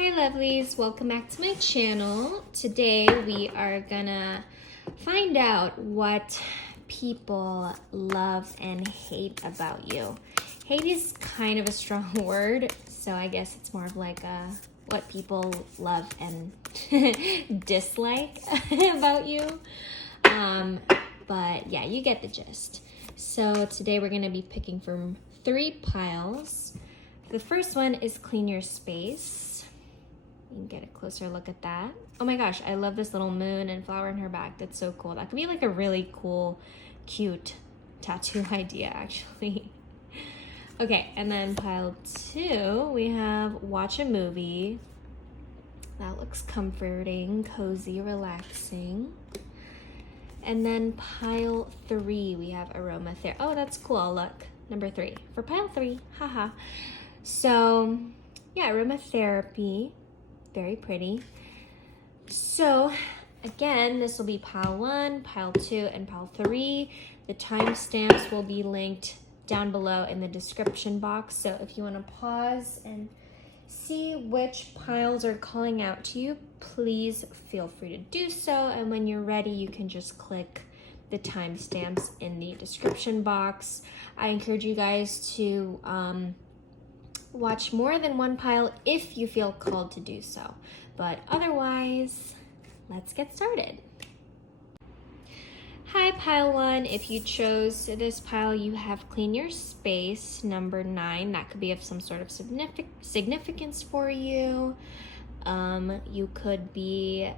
Hi lovelies, welcome back to my channel. Today we are gonna find out what people love and hate about you. Hate is kind of a strong word, so I guess it's more of like what people love and dislike about you. But yeah, you get the gist. So today we're gonna be picking from 3 piles. The first one is clean your space. You can get a closer look at that. Oh my gosh, I love this little moon and flower in her back. That's so cool. That could be like a really cool, cute tattoo idea, actually. Okay, and then pile 2, we have watch a movie. That looks comforting, cozy, relaxing. And then pile 3, we have aromatherapy. Oh, that's cool. Look, number 3 for pile 3. Haha. So, yeah, aromatherapy. Very pretty. So, again, this will be pile 1, pile 2, and pile 3. The timestamps will be linked down below in the description box. So, if you want to pause and see which piles are calling out to you, please feel free to do so. And when you're ready, you can just click the timestamps in the description box. I encourage you guys to watch more than one pile if you feel called to do so. But otherwise, let's get started. Hi, pile 1. If you chose this pile, you have clean your space, number 9. That could be of some sort of significance for you. You could be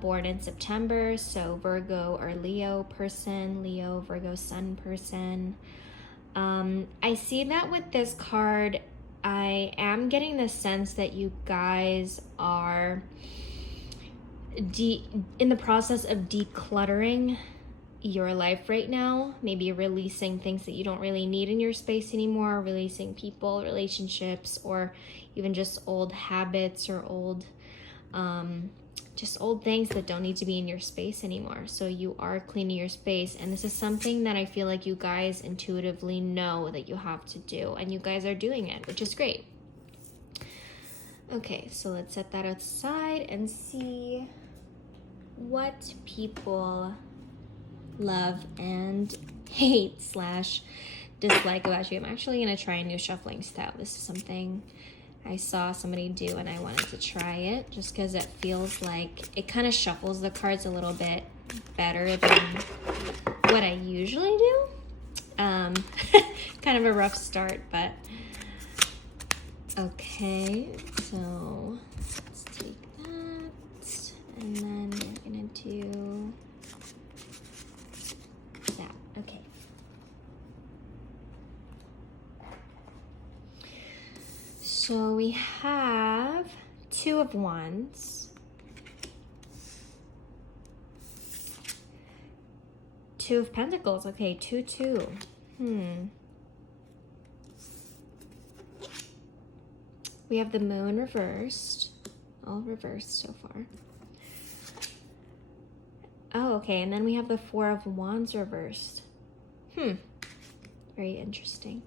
born in September, so Virgo or Leo person, Leo, Virgo sun person. I see that with this card, I am getting the sense that you guys are in the process of decluttering your life right now, maybe releasing things that you don't really need in your space anymore, releasing people, relationships, or even just old habits or old things that don't need to be in your space anymore. So you are cleaning your space, and this is something that I feel like you guys intuitively know that you have to do, and you guys are doing it, which is great. Okay, so let's set that aside and see what people love and hate / dislike about you. I'm actually going to try a new shuffling style. This is something I saw somebody do and I wanted to try it just because it feels like it kind of shuffles the cards a little bit better than what I usually do. Kind of a rough start, but okay. So let's take that and then we're going to do that. Okay. So we have 2 of Wands, 2 of Pentacles. Okay, 2, 2. We have the Moon reversed, all reversed so far. Oh, okay, and then we have the 4 of Wands reversed. Very interesting.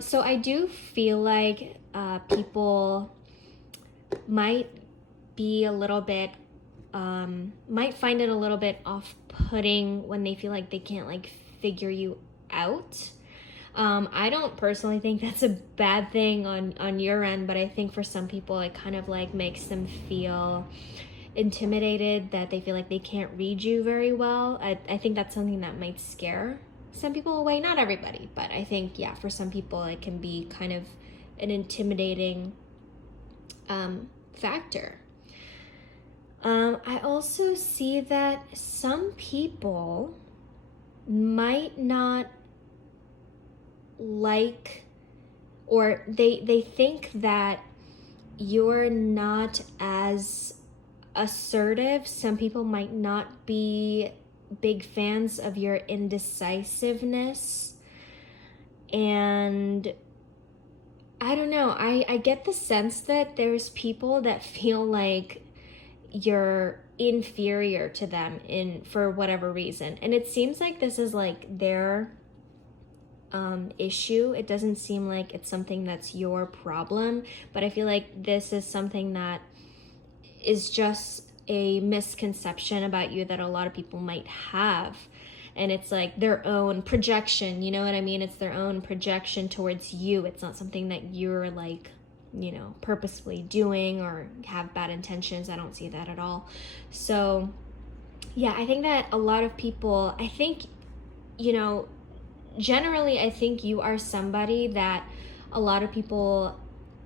So I do feel like people might be a little bit, might find it a little bit off-putting when they feel like they can't like figure you out. I don't personally think that's a bad thing on your end, but I think for some people it kind of like makes them feel intimidated, that they feel like they can't read you very well. I think that's something that might scare some people away. Not everybody, but I think, yeah, for some people it can be kind of an intimidating factor. I also see that some people might not like, or they think that you're not as assertive. Some people might not be big fans of your indecisiveness, and I don't know, I get the sense that there's people that feel like you're inferior to them for whatever reason, and it seems like this is like their issue. It doesn't seem like it's something that's your problem, but I feel like this is something that is just a misconception about you that a lot of people might have. And it's like their own projection, you know what I mean? It's their own projection towards you. It's not something that you're like, you know, purposefully doing or have bad intentions. I don't see that at all. So yeah, I think that a lot of people, I think, you know, generally, I think you are somebody that a lot of people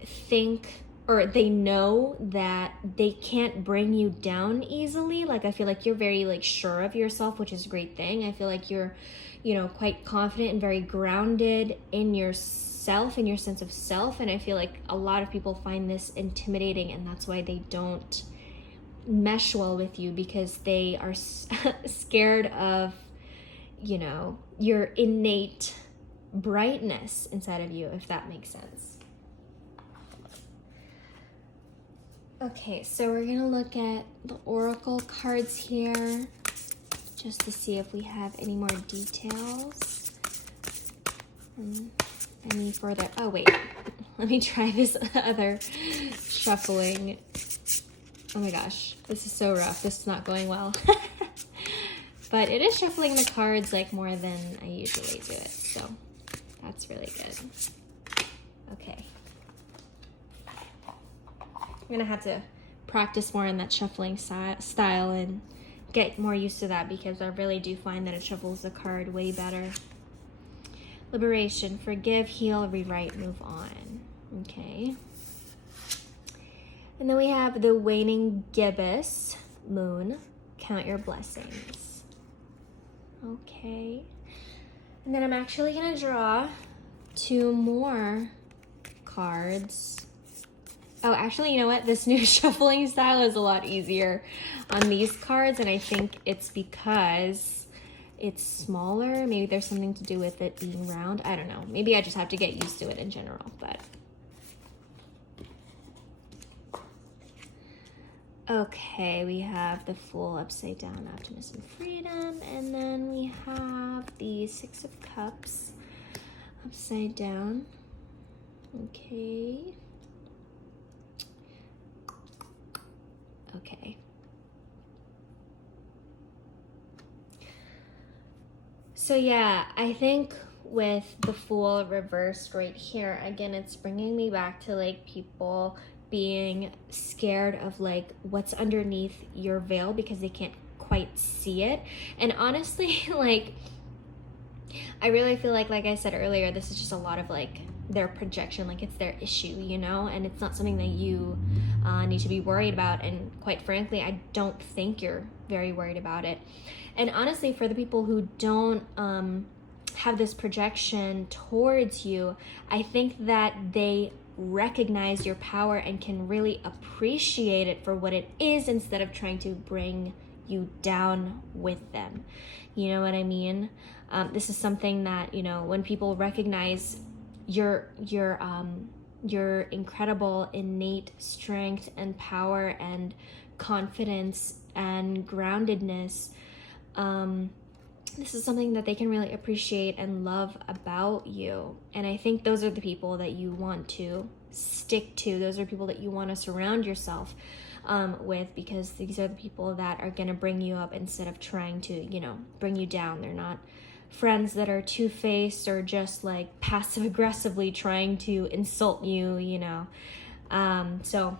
think, or they know that they can't bring you down easily. Like, I feel like you're very like sure of yourself, which is a great thing. I feel like you're, you know, quite confident and very grounded in yourself and your sense of self. And I feel like a lot of people find this intimidating, and that's why they don't mesh well with you, because they are scared of, you know, your innate brightness inside of you, if that makes sense. Okay, so we're gonna look at the oracle cards here just to see if we have any more details. Any further, oh wait, let me try this other shuffling. Oh my gosh, this is so rough. This is not going well. But it is shuffling the cards like more than I usually do it, so that's really good. Okay. I'm gonna have to practice more in that shuffling style and get more used to that, because I really do find that it shuffles the card way better. Liberation, forgive, heal, rewrite, move on. Okay. And then we have the waning gibbous moon, count your blessings. Okay. And then I'm actually gonna draw 2 more cards. Oh, actually, you know what? This new shuffling style is a lot easier on these cards, and I think it's because it's smaller. Maybe there's something to do with it being round. I don't know. Maybe I just have to get used to it in general, but... Okay, we have the Fool upside down, optimism, freedom, and then we have the 6 of Cups upside down. Okay. Okay. So yeah, I think with the Fool reversed right here, again, it's bringing me back to like people being scared of like what's underneath your veil because they can't quite see it. And honestly, like, I really feel like I said earlier, this is just a lot of like their projection, like it's their issue, you know, and it's not something that you need to be worried about. And quite frankly, I don't think you're very worried about it. And honestly, for the people who don't have this projection towards you, I think that they recognize your power and can really appreciate it for what it is instead of trying to bring you down with them. You know what I mean? This is something that, you know, when people recognize your incredible innate strength and power and confidence and groundedness, this is something that they can really appreciate and love about you. And I think those are the people that you want to stick to. Those are people that you want to surround yourself with, because these are the people that are going to bring you up instead of trying to, you know, bring you down. They're not friends that are two-faced or just like passive aggressively trying to insult you, you know. So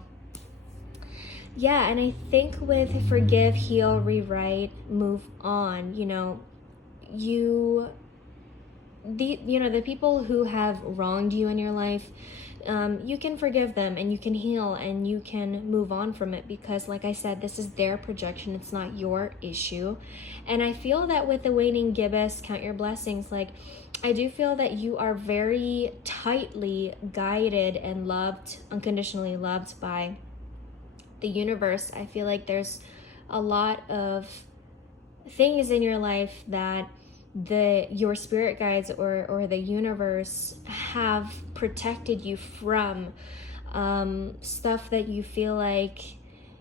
yeah, and I think with forgive, heal, rewrite, move on, you know, the people who have wronged you in your life, you can forgive them and you can heal and you can move on from it, because like I said, this is their projection, it's not your issue. And I feel that with the waning gibbous, count your blessings, like I do feel that you are very tightly guided and loved, unconditionally loved by the universe. I feel like there's a lot of things in your life that your spirit guides or the universe have protected you from, stuff that you feel like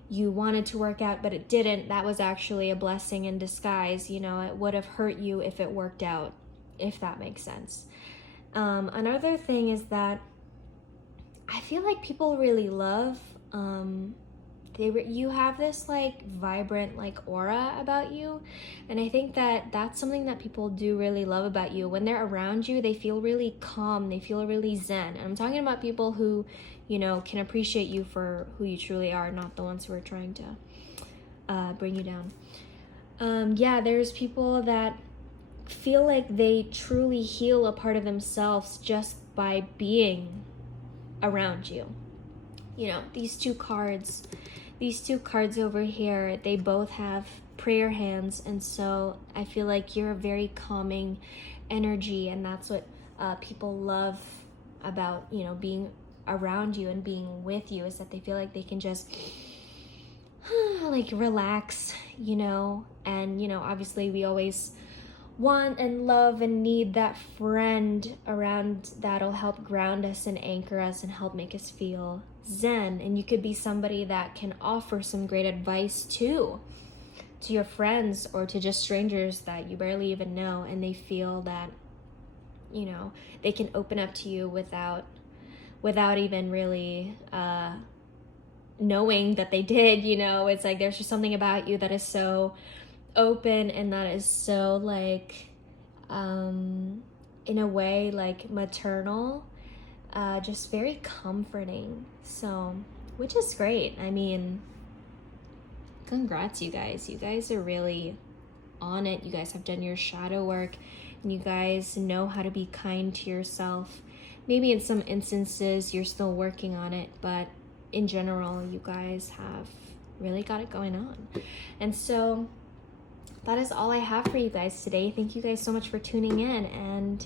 you wanted to work out but it didn't. That was actually a blessing in disguise. You know, it would have hurt you if it worked out, if that makes sense. Another thing is that I feel like people really love, you have this like vibrant like aura about you, and I think that that's something that people do really love about you. When they're around you, they feel really calm, they feel really zen. And I'm talking about people who, you know, can appreciate you for who you truly are, not the ones who are trying to bring you down. Yeah, there's people that feel like they truly heal a part of themselves just by being around you. You know, these two cards over here, they both have prayer hands, and so I feel like you're a very calming energy, and that's what people love about, you know, being around you and being with you, is that they feel like they can just like relax, you know. And you know, obviously we always want and love and need that friend around that'll help ground us and anchor us and help make us feel zen. And you could be somebody that can offer some great advice too, to your friends or to just strangers that you barely even know, and they feel that, you know, they can open up to you without even really knowing that they did. You know, it's like there's just something about you that is so open and that is so like in a way like maternal, just very comforting. So, which is great. I mean, congrats, you guys are really on it. You guys have done your shadow work, and you guys know how to be kind to yourself. Maybe in some instances you're still working on it, but in general you guys have really got it going on. And so that is all I have for you guys today. Thank you guys so much for tuning in, and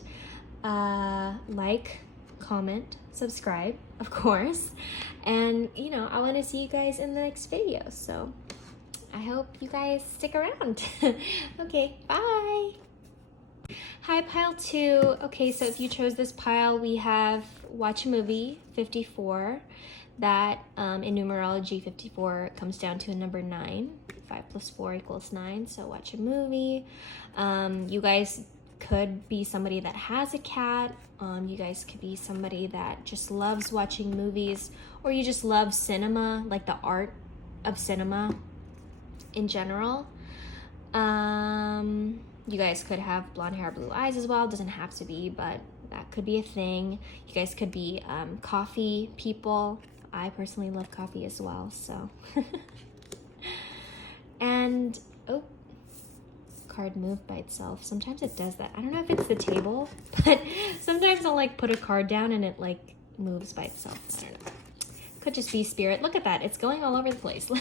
like, comment, subscribe, of course. And you know, I want to see you guys in the next video, so I hope you guys stick around. Okay, bye. Hi, pile 2. Okay, so if you chose this pile, we have watch a movie 54. That in numerology 54 comes down to a number 9. 5 plus 4 equals 9, so watch a movie. You guys could be somebody that has a cat. You guys could be somebody that just loves watching movies, or you just love cinema, like the art of cinema in general. You guys could have blonde hair, blue eyes as well. It doesn't have to be, but that could be a thing. You guys could be coffee people. I personally love coffee as well, so. And, oh, card moved by itself. Sometimes it does that. I don't know if it's the table, but sometimes I'll like put a card down and it like moves by itself. I don't know. Could just be spirit. Look at that. It's going all over the place.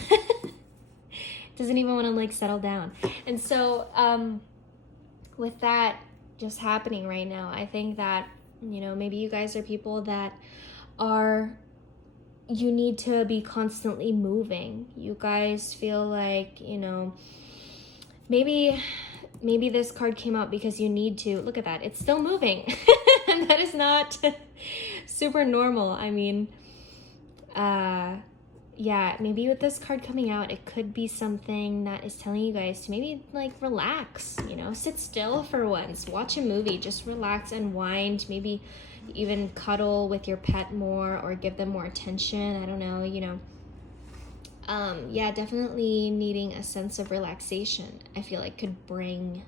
Doesn't even want to like settle down. And so with that just happening right now, I think that, you know, maybe you guys are people that you need to be constantly moving. You guys feel like, you know, maybe this card came out because you need to. Look at that. It's still moving. And that is not super normal. I mean, yeah, maybe with this card coming out, it could be something that is telling you guys to maybe like relax, you know, sit still for once, watch a movie, just relax and wind, maybe even cuddle with your pet more or give them more attention. I don't know, you know. Yeah, definitely needing a sense of relaxation, I feel like could bring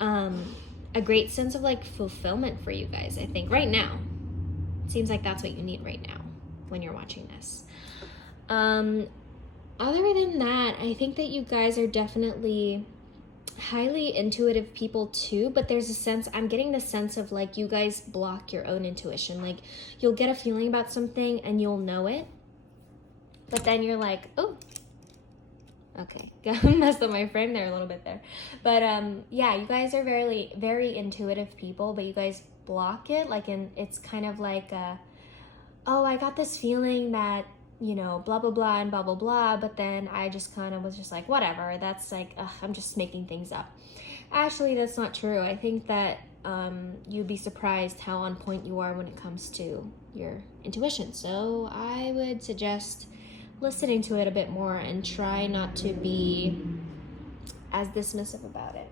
a great sense of like fulfillment for you guys. I think right now, it seems like that's what you need right now when you're watching this. Other than that, I think that you guys are definitely highly intuitive people too, but there's a sense, I'm getting the sense of like you guys block your own intuition. Like you'll get a feeling about something and you'll know it, but then you're like, oh, okay, messed up my frame there a little bit there. But yeah, you guys are very, very intuitive people, but you guys block it. Like, it's kind of like, oh, I got this feeling that, you know, blah, blah, blah, and blah, blah, blah. But then I just kind of was just like, whatever. That's like, I'm just making things up. Actually, that's not true. I think that you'd be surprised how on point you are when it comes to your intuition. So I would suggest listening to it a bit more and try not to be as dismissive about it.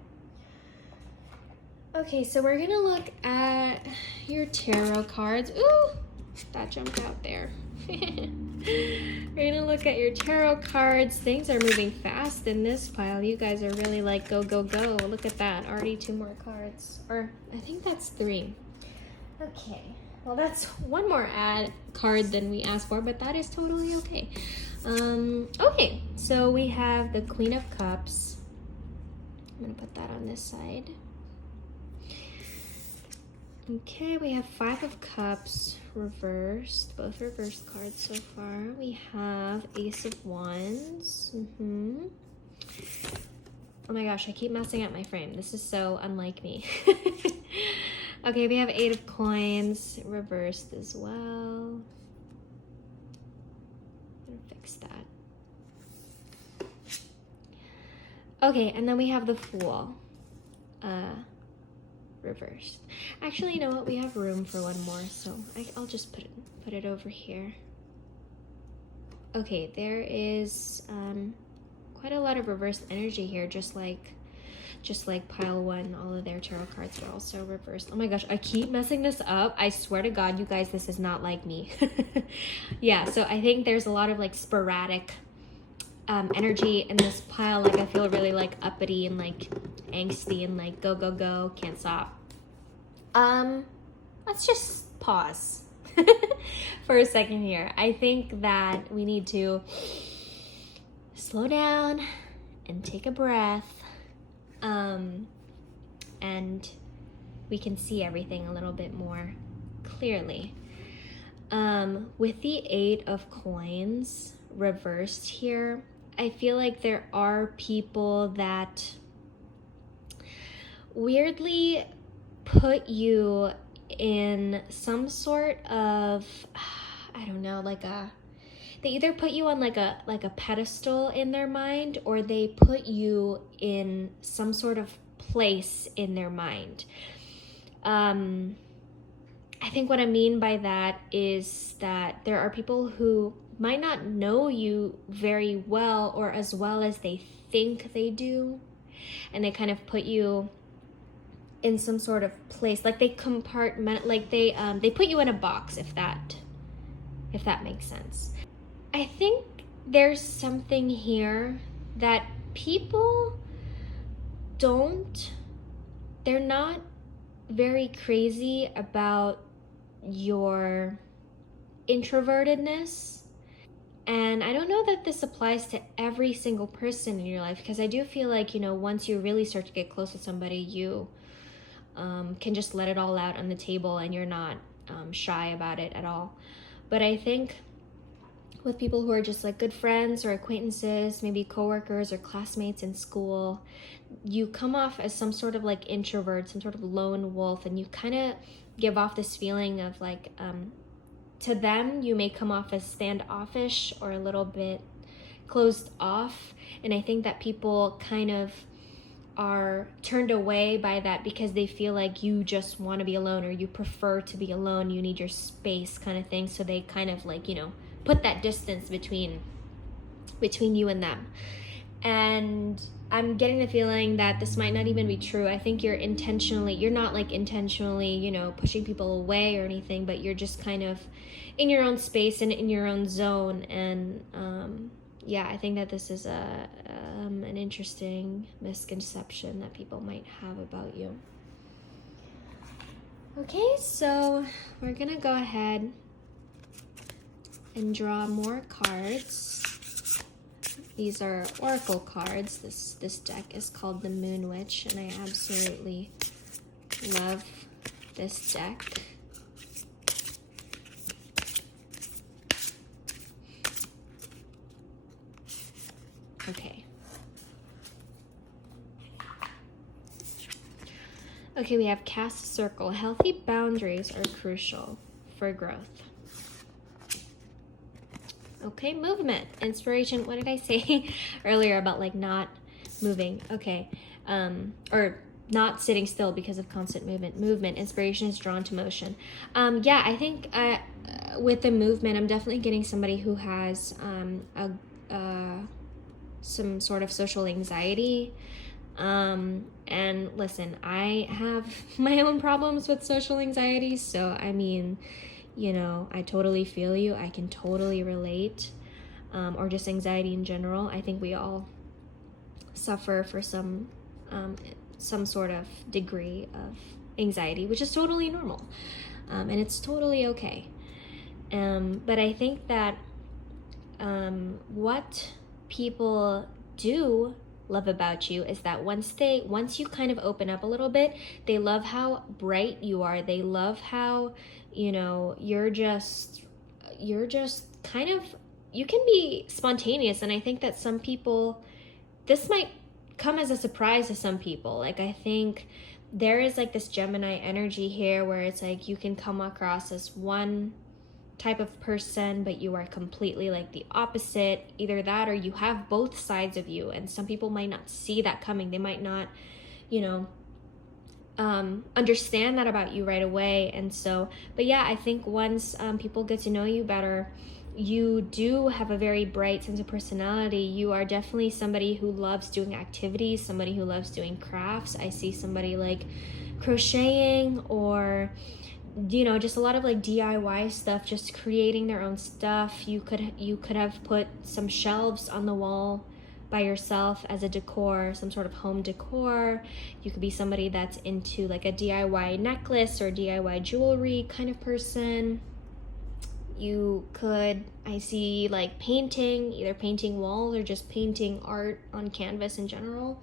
Okay, so we're gonna look at your tarot cards. Ooh, that jumped out there. We're gonna look at your tarot cards. Things are moving fast in this pile. You guys are really like go, go, go. Look at that, already 2 more cards. Or I think that's 3. Okay, well that's 1 more card than we asked for, but that is totally okay. Okay, so we have the Queen of Cups. I'm gonna put that on this side. Okay, we have 5 of Cups reversed, both reversed cards so far. We have Ace of Wands. Oh my gosh, I keep messing up my frame. This is so unlike me. Okay, we have 8 of Coins reversed as well. I'm gonna fix that. Okay, and then we have the Fool. Reversed. Actually, you know what? We have room for 1 more, so I'll just put it over here. Okay, there is quite a lot of reversed energy here, just like pile 1. All of their tarot cards are also reversed. Oh my gosh, I keep messing this up. I swear to God, you guys, this is not like me. Yeah, so I think there's a lot of like sporadic energy in this pile. Like I feel really like uppity and like angsty and like go, go, go, can't stop. Let's just pause for a second here. I think that we need to slow down and take a breath, and we can see everything a little bit more clearly. With the 8 of Coins reversed here, I feel like there are people that weirdly put you in some sort of, I don't know, they either put you on like a pedestal in their mind, or they put you in some sort of place in their mind. I think what I mean by that is that there are people who might not know you very well or as well as they think they do, and they kind of put you in some sort of place, like they compartment, like they put you in a box, if that makes sense. I think there's something here that people they're not very crazy about your introvertedness. And I don't know that this applies to every single person in your life, because I do feel like, you know, once you really start to get close with somebody, you can just let it all out on the table and you're not shy about it at all. But I think with people who are just like good friends or acquaintances, maybe coworkers or classmates in school, you come off as some sort of like introvert, some sort of lone wolf, and you kind of give off this feeling of like, to them, you may come off as standoffish or a little bit closed off. And I think that people kind of are turned away by that because they feel like you just want to be alone, or you prefer to be alone, you need your space kind of thing. So they kind of like, you know, put that distance between you and them. And I'm getting the feeling that this might not even be true. I think you're not like intentionally, you know, pushing people away or anything, but you're just kind of in your own space and in your own zone. And yeah, I think that this is an interesting misconception that people might have about you. Okay, so we're gonna go ahead and draw more cards. These are oracle cards. This deck is called the Moon Witch, and I absolutely love this deck. Okay, we have cast circle. Healthy boundaries are crucial for growth. Okay, movement, inspiration. What did I say earlier about like not moving? Okay, or not sitting still because of constant movement. Movement, inspiration is drawn to motion. Yeah, I think with the movement, I'm definitely getting somebody who has some sort of social anxiety. And listen, I have my own problems with social anxiety, so I mean, you know, I totally feel you. I can totally relate. Or just anxiety in general. I think we all suffer for some sort of degree of anxiety, which is totally normal, and it's totally okay. But I think that what people do love about you is that once you kind of open up a little bit, they love how bright you are. They love how, you know, you're just kind of, you can be spontaneous. And I think that some people, this might come as a surprise to some people. Like, I think there is like this Gemini energy here where it's like you can come across as one type of person, but you are completely like the opposite. Either that or you have both sides of you, and some people might not see that coming. They might not, you know, understand that about you right away. And so, but yeah, I think once people get to know you better, you do have a very bright sense of personality. You are definitely somebody who loves doing activities, somebody who loves doing crafts. I see somebody like crocheting, or, you know, just a lot of like DIY stuff, just creating their own stuff. You could have put some shelves on the wall by yourself as a decor, some sort of home decor. You could be somebody that's into like a DIY necklace or DIY jewelry kind of person. You could, I see like painting, either painting walls or just painting art on canvas in general.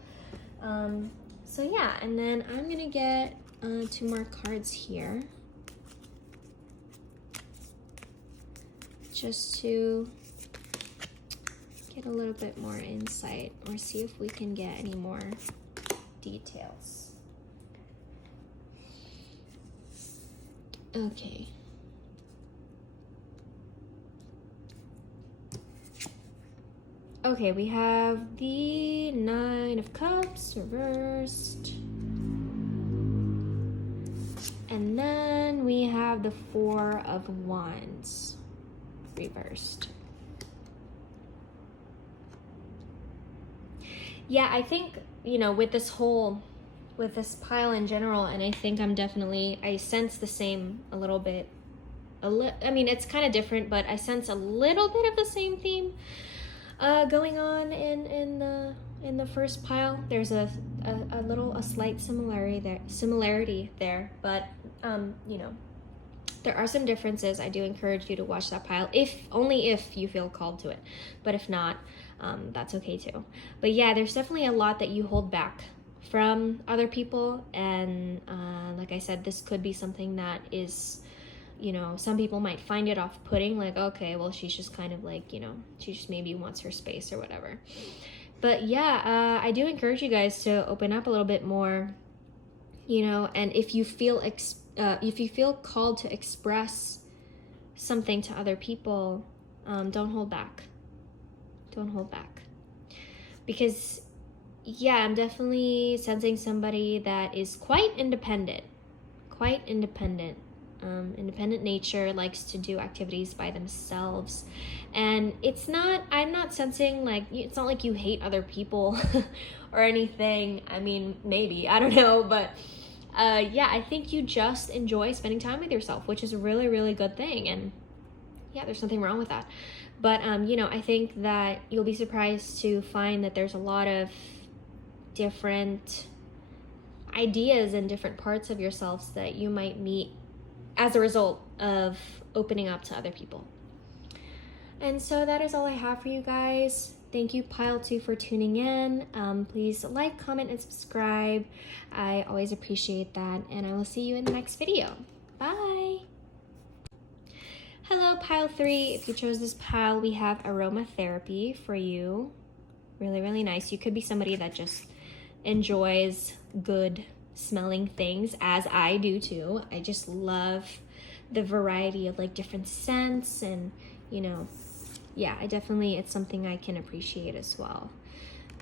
So yeah, and then I'm gonna get 2 more cards here, just to get a little bit more insight, or see if we can get any more details. Okay. Okay, we have the 9 of Cups reversed. And then we have the 4 of Wands reversed. Yeah, I think, you know, with this pile in general, and I think I sense the same a little bit. I mean, it's kind of different, but I sense a little bit of the same theme going on in the first pile. There's a slight similarity there, but you know, there are some differences. I do encourage you to watch that pile, only if you feel called to it, but if not, that's okay too. But yeah, there's definitely a lot that you hold back from other people, and like I said, this could be something that is, you know, some people might find it off-putting, like, okay, well, she's just kind of like, you know, she just maybe wants her space or whatever. But yeah, I do encourage you guys to open up a little bit more, you know, and if you feel called to express something to other people, don't hold back. Don't hold back. Because yeah, I'm definitely sensing somebody that is quite independent. Independent nature, likes to do activities by themselves. And I'm not sensing like, it's not like you hate other people or anything. I mean, maybe, I don't know, but yeah, I think you just enjoy spending time with yourself, which is a really, really good thing. And yeah, there's nothing wrong with that. But you know, I think that you'll be surprised to find that there's a lot of different ideas and different parts of yourselves that you might meet as a result of opening up to other people. And so that is all I have for you guys. Thank you, Pile 2, for tuning in. Please like, comment, and subscribe. I always appreciate that, and I will see you in the next video. Bye! Hello, Pile 3. If you chose this pile, we have aromatherapy for you. Really, really nice. You could be somebody that just enjoys good smelling things, as I do too. I just love the variety of like different scents, and you know, yeah, it's something I can appreciate as well.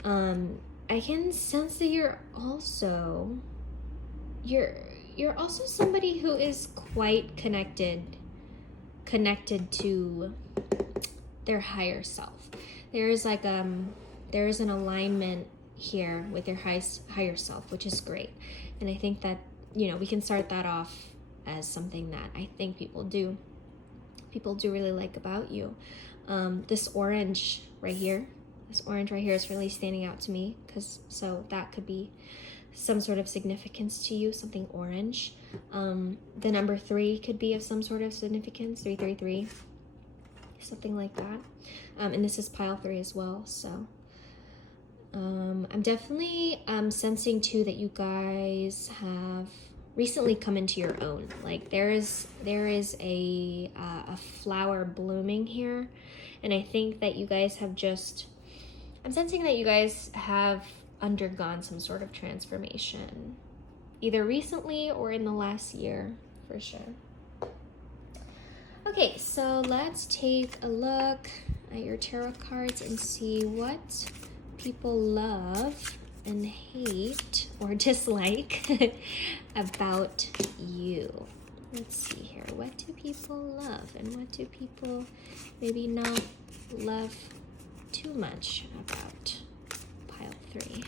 I can sense that you're also somebody who is quite connected to their higher self. There's an alignment here with your higher self, which is great. And I think that, you know, we can start that off as something that I think people do really like about you. This orange right here is really standing out to me, so that could be some sort of significance to you, something orange. The number 3 could be of some sort of significance, 333, something like that. And this is pile 3 as well, so I'm definitely sensing too that you guys have recently come into your own. Like there is a flower blooming here, and I think that you guys have I'm sensing that you guys have undergone some sort of transformation, either recently or in the last year, for sure. Okay, so let's take a look at your tarot cards and see what people love and hate or dislike about you. Let's see here. What do people love and what do people maybe not love too much about pile 3?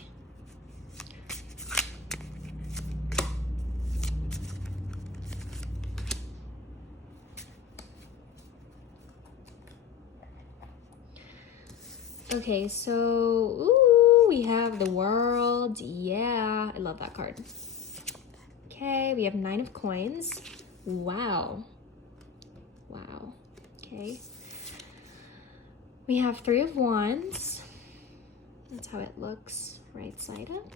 Okay, so ooh, we have the World. Yeah, I love that card. Okay, we have 9 of Coins. Wow. Okay. We have 3 of Wands. That's how it looks right side up.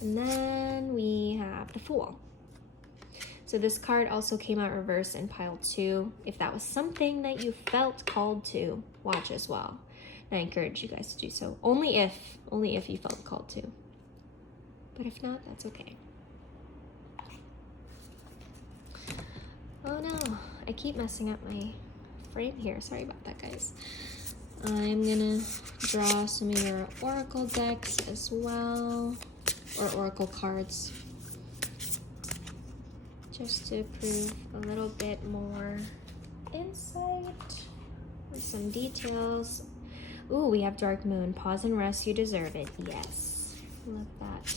And then we have the Fool. So this card also came out reverse in pile 2. If that was something that you felt called to watch as well, and I encourage you guys to do so. Only if you felt called to. But if not, that's okay. Oh no, I keep messing up my frame here. Sorry about that, guys. I'm gonna draw some of your oracle decks as well, or oracle cards, just to prove a little bit more insight with some details. Ooh, we have Dark Moon. Pause and rest, you deserve it. Yes, love that.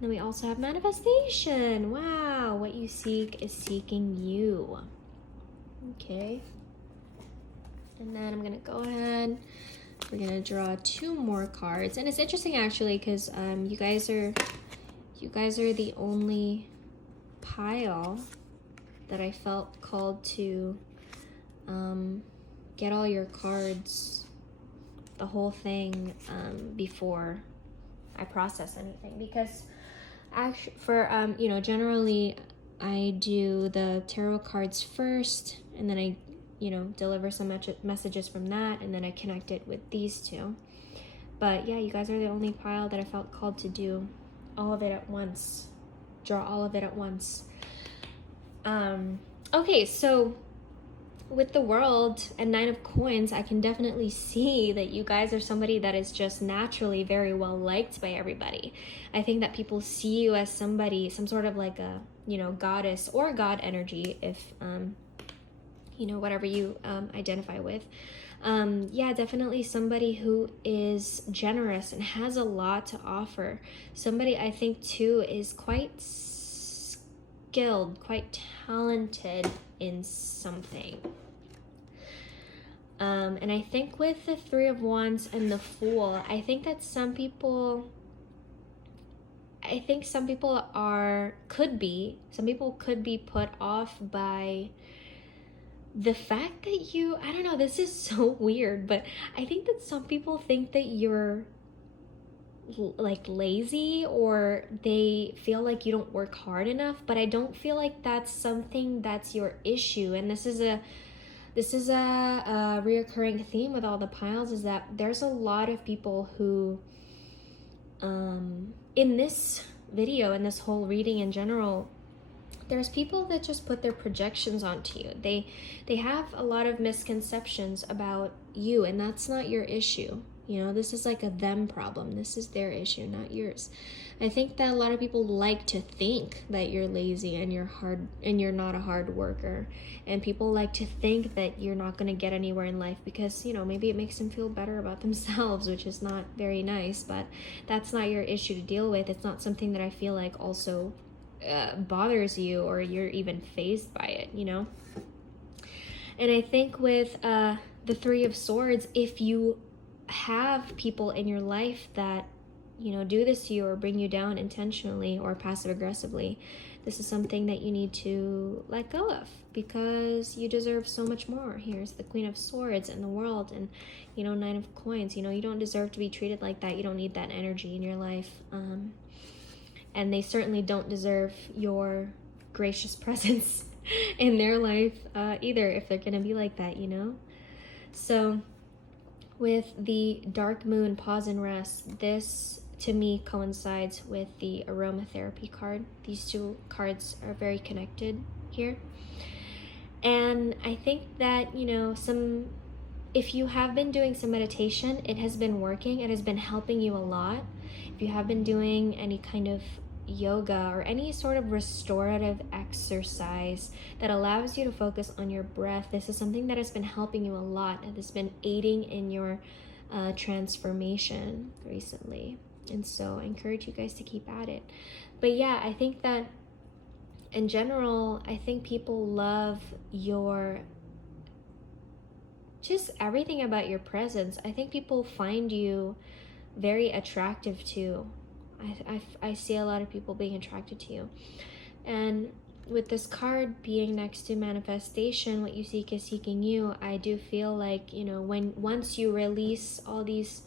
Then we also have Manifestation. Wow, what you seek is seeking you. Okay. And then I'm gonna go ahead. We're gonna draw 2 more cards, and it's interesting actually because you guys are the only pile that I felt called to get all your cards, the whole thing, before I process anything, because actually for you know, generally I do the tarot cards first, and then I, you know, deliver some messages from that, and then I connect it with these 2. But yeah, you guys are the only pile that I felt called to do all of it at once, draw all of it at once. Okay, so with the World and 9 of Coins, I can definitely see that you guys are somebody that is just naturally very well liked by everybody. I think that people see you as somebody, some sort of like a, you know, goddess or god energy, if you know, whatever you identify with. Yeah, definitely somebody who is generous and has a lot to offer. Somebody I think too is quite skilled, quite talented in something. And I think with the 3 of Wands and the Fool, I think that some people could be put off by the fact that you, I don't know, this is so weird, but I think that some people think that you're like lazy, or they feel like you don't work hard enough, but I don't feel like that's something that's your issue. And this is a reoccurring theme with all the piles, is that there's a lot of people who in this video, in this whole reading in general, there's people that just put their projections onto you. They have a lot of misconceptions about you, and that's not your issue. You know, this is like a them problem. This is their issue, not yours. I think that a lot of people like to think that you're lazy and you're not a hard worker. And people like to think that you're not going to get anywhere in life because, you know, maybe it makes them feel better about themselves, which is not very nice, but that's not your issue to deal with. It's not something that I feel like also bothers you or you're even fazed by it, you know? And I think with the Three of Swords, if you have people in your life that, you know, do this to you or bring you down intentionally or passive aggressively, this is something that you need to let go of because you deserve so much more. Here's the Queen of Swords in the world and, you know, Nine of Coins. You know, you don't deserve to be treated like that. You don't need that energy in your life. And they certainly don't deserve your gracious presence in their life either if they're going to be like that, you know? So with the Dark Moon, Pause and Rest, this to me coincides with the aromatherapy card. These two cards are very connected here. And I think that, you know, if you have been doing some meditation, it has been working. It has been helping you a lot. If you have been doing any kind of yoga or any sort of restorative exercise that allows you to focus on your breath, this is something that has been helping you a lot and has been aiding in your transformation recently. And so I encourage you guys to keep at it. But yeah, I think that in general, I think people love just everything about your presence. I think people find you very attractive too. I see a lot of people being attracted to you. And with this card being next to manifestation, what you seek is seeking you, I do feel like, you know, once you release all these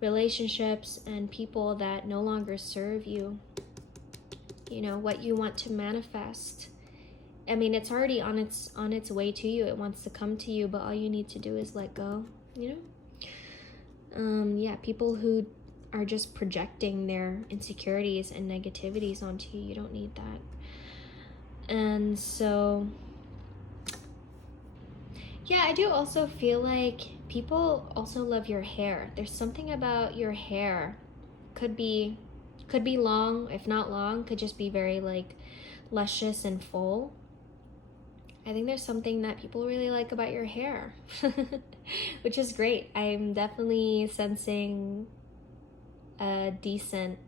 relationships and people that no longer serve you, you know, what you want to manifest, I mean, it's already on its way to you. It wants to come to you, but all you need to do is let go, you know? Yeah, people who are just projecting their insecurities and negativities onto you, you don't need that. And so, yeah, I do also feel like people also love your hair. There's something about your hair. Could be long, if not long, could just be very like luscious and full. I think there's something that people really like about your hair, which is great. I'm definitely sensing a decent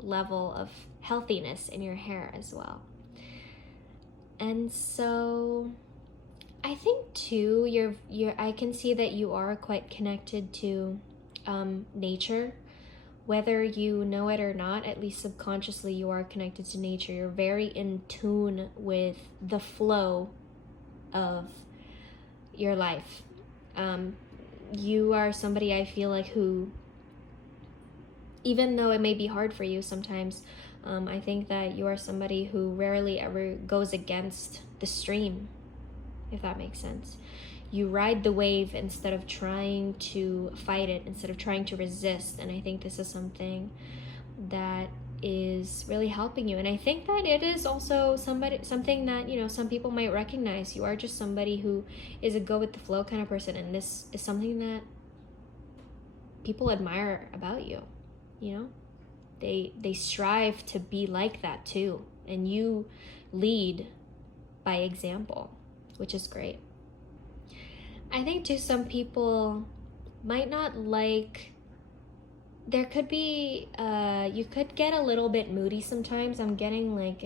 level of healthiness in your hair as well. And so I think too, I can see that you are quite connected to nature, whether you know it or not. At least subconsciously you are connected to nature. You're very in tune with the flow of your life. You are somebody, I feel like, who, even though it may be hard for you sometimes, I think that you are somebody who rarely ever goes against the stream, if that makes sense. You ride the wave instead of trying to fight it, instead of trying to resist. And I think this is something that is really helping you. And I think that it is also something that, you know, some people might recognize. You are just somebody who is a go with the flow kind of person. And this is something that people admire about you. You know, they strive to be like that too, and you lead by example, which is great. I think too, some people might not like, there could be you could get a little bit moody sometimes. I'm getting like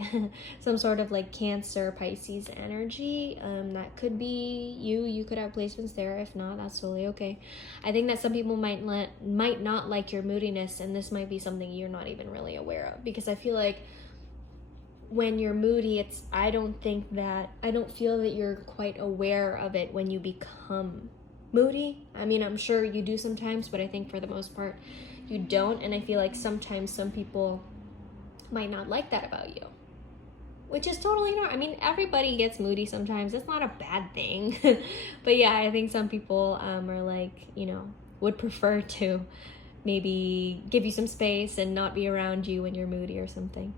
some sort of like Cancer, Pisces energy. That could be you could have placements there. If not, that's totally okay. I think that some people might not like your moodiness, and this might be something you're not even really aware of, because I feel like when you're moody, I don't feel that you're quite aware of it when you become moody. I mean, I'm sure you do sometimes, but I think for the most part you don't. And I feel like sometimes some people might not like that about you, which is totally not. I mean, everybody gets moody sometimes. It's not a bad thing. But yeah, I think some people are like, you know, would prefer to maybe give you some space and not be around you when you're moody or something.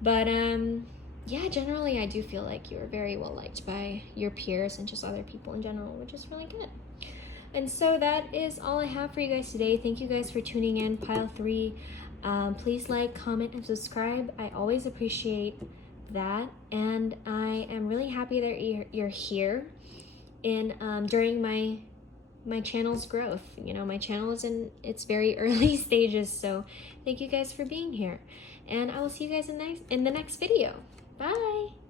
But yeah, generally I do feel like you're very well liked by your peers and just other people in general, which is really good. And so that is all I have for you guys today. Thank you guys for tuning in, Pile 3. Please like, comment, and subscribe. I always appreciate that. And I am really happy that you're here during my channel's growth. You know, my channel is in its very early stages, so thank you guys for being here. And I will see you guys in the next video. Bye!